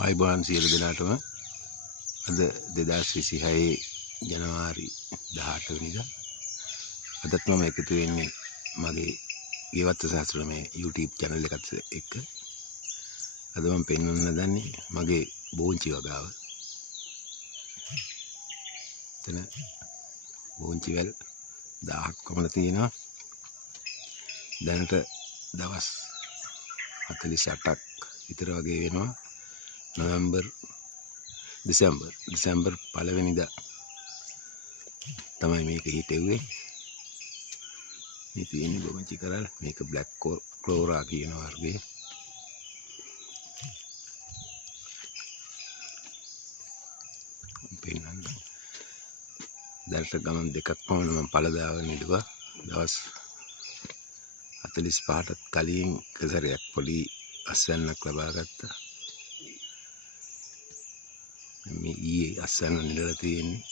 ආයිබෝන් සියලු දෙනාටම අද 2026 ජනවාරි 18 වෙනිදා අදත් මම එකතු වෙන්නේ මගේ ගේවත්ත සහස්‍රමේ YouTube channel එකත් එක්ක. අද මම පෙන්වන්න දන්නේ මගේ බෝංචි වගාව. එතන බෝංචි වැල් 1000ක් පමණ තියෙනවා. දැනට දවස් 48ක් විතර වගේ වෙනවා. දෙසැම්බර් 1 වෙනිදා තමයි මේක හිටෙව්වේ. මේ තියෙන බෝංචි කරල් මේක බ්ලැක් ක්ලෝරා කියන වර්ගයේ. පෙන්වන්න. දැනට ගමන් දෙකක් පමණ මම පළදාගෙන ඉඳුවා. දවස් 45ටත් කලින් එක සැරයක් පොඩි අස්වැන්නක් ලබා ගත්තා. මේ ඊයේ අස්වැන්න නිදලා තියෙන්නේ.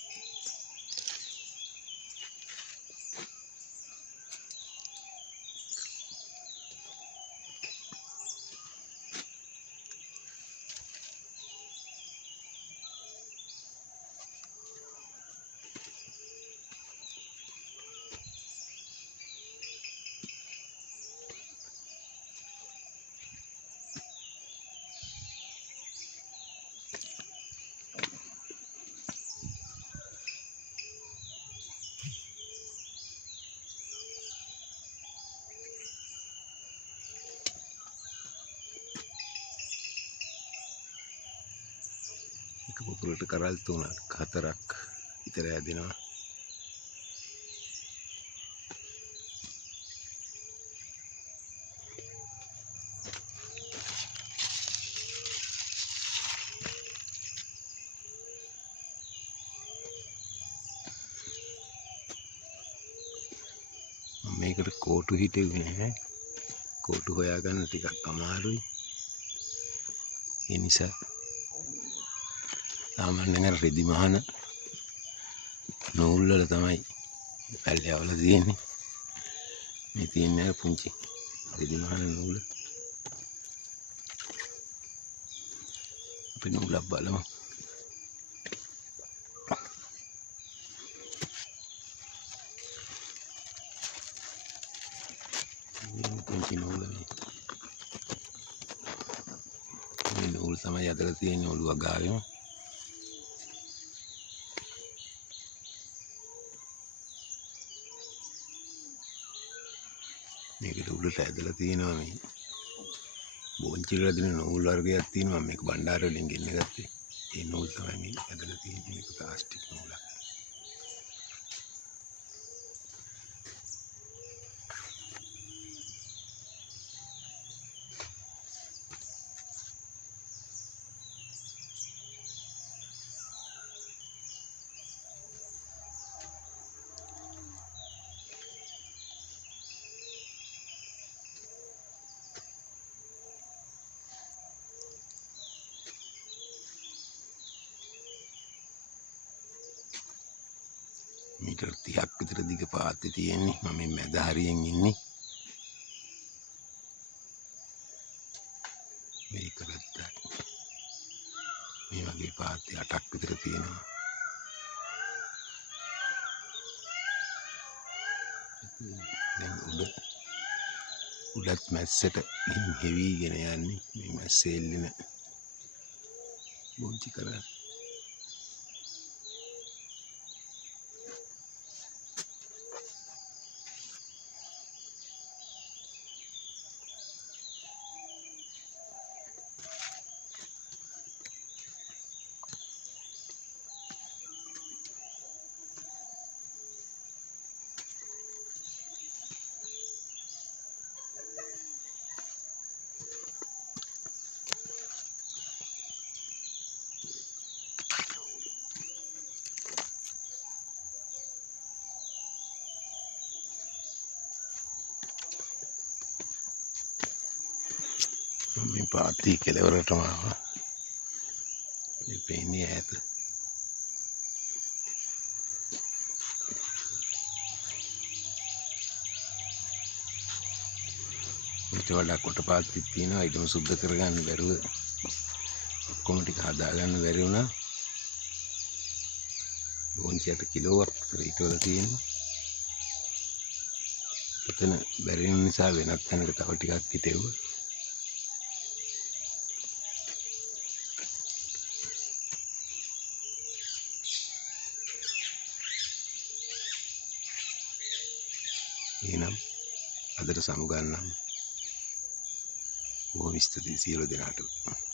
පුපුරට කරල් 3-4ක් විතර ඇදෙනවා. මේකට කෝටු හිටෙන්නේ නැහැ. කෝටු හොයාගන්න ටිකක් අමාරුයි. ඒ නිසා සාමාන්‍යයෙන් රෙදි මහන නූල් වල තමයි පැල්ලවල තියෙන්නේ. මේ තියෙන්නේ පුංචි රෙදි මහන නූල. අපි නූලක් බලමු. මේ පුංචි නූල මේ නූල් තමයි අදලා තියෙන්නේ ඔළුව ගාවෙම. මේකට උඩට ඇදලා තියෙනවා මේ බෝංචි වල දෙන නූල් වර්ගයක් තියෙනවා. මේක බණ්ඩාර වලින් ගෙන්න ගත්තේ. ඒ නූල් තමයි මේ ඇදලා තියෙන්නේ. මේක ප්ලාස්ටික් නූලක්. මීටර් 30ක් විතර දිග පාත්තේ තියෙන්නේ. මම මේ මැද හරියෙන් ඉන්නේ. මේක ගත්තා. මේ වගේ පාත්තේ 8ක් විතර තියෙනවා. දැන් උඩත් මැස්සට හෙවිගෙන යන්නේ. මේ මැස්සේ එල්ලෙන බෝංචි කරා. මේ පාත්ති කෙලවරටම ආවා. මේ පේන්නේ ඈත. ඊට වඩා කොට පාත්ති තියෙනවා. ඒකම සුද්ධ කරගන්න බැරුව ඔක්කොම ටික හදාගන්න බැරි වුණා. බෝන්චියට කිලෝවක් විතර ඊටවල තියෙනවා. එතන බැරි වුණ නිසා වෙනත් තැනක තව ටිකක් හිටෙව්වා. එහෙනම් අදට සමුගන්නම්. බොහොම ස්තුතියි සියලු දෙනාටම.